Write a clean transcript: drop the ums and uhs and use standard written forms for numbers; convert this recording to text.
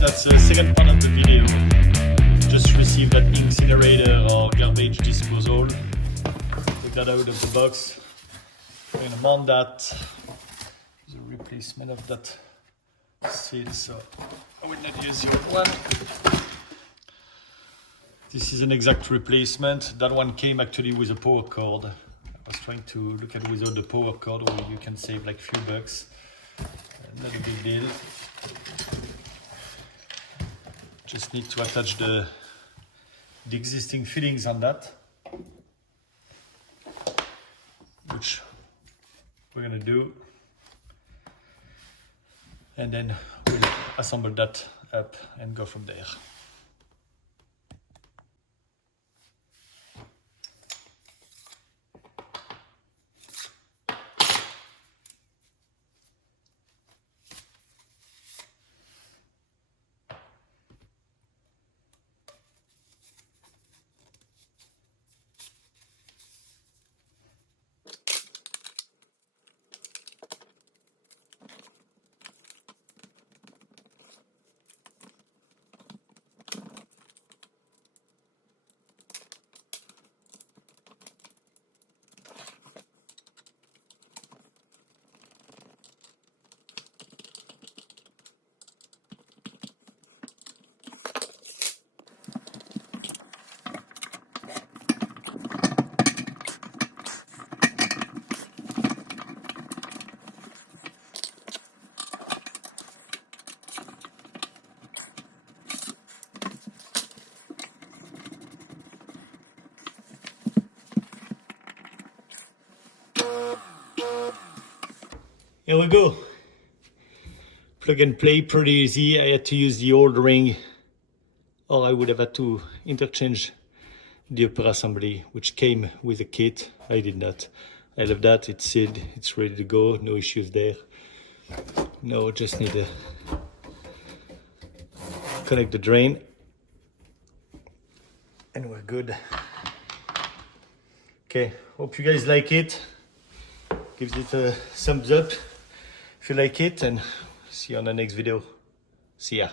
that's the second part of the video. Just received that incinerator or garbage disposal. Take that out of the box. We're gonna mount that. There's a replacement of that seal, so I will not use the old one. This is an exact replacement. That one came actually with a power cord. I was trying to look at without the power cord where you can save like a few bucks. Not a big deal. Just need to attach the existing fittings on that, which we're gonna do, and then we'll assemble that up and go from there. Here we go. Plug and play, pretty easy. I had to use the old ring, or I would have had to interchange the upper assembly, which came with a kit. I did not. I love that. It's sealed. It's ready to go. No issues there. No, just need to connect the drain, and we're good. Okay. Hope you guys like it. Give it a thumbs up if you like it, and see you on the next video. See ya.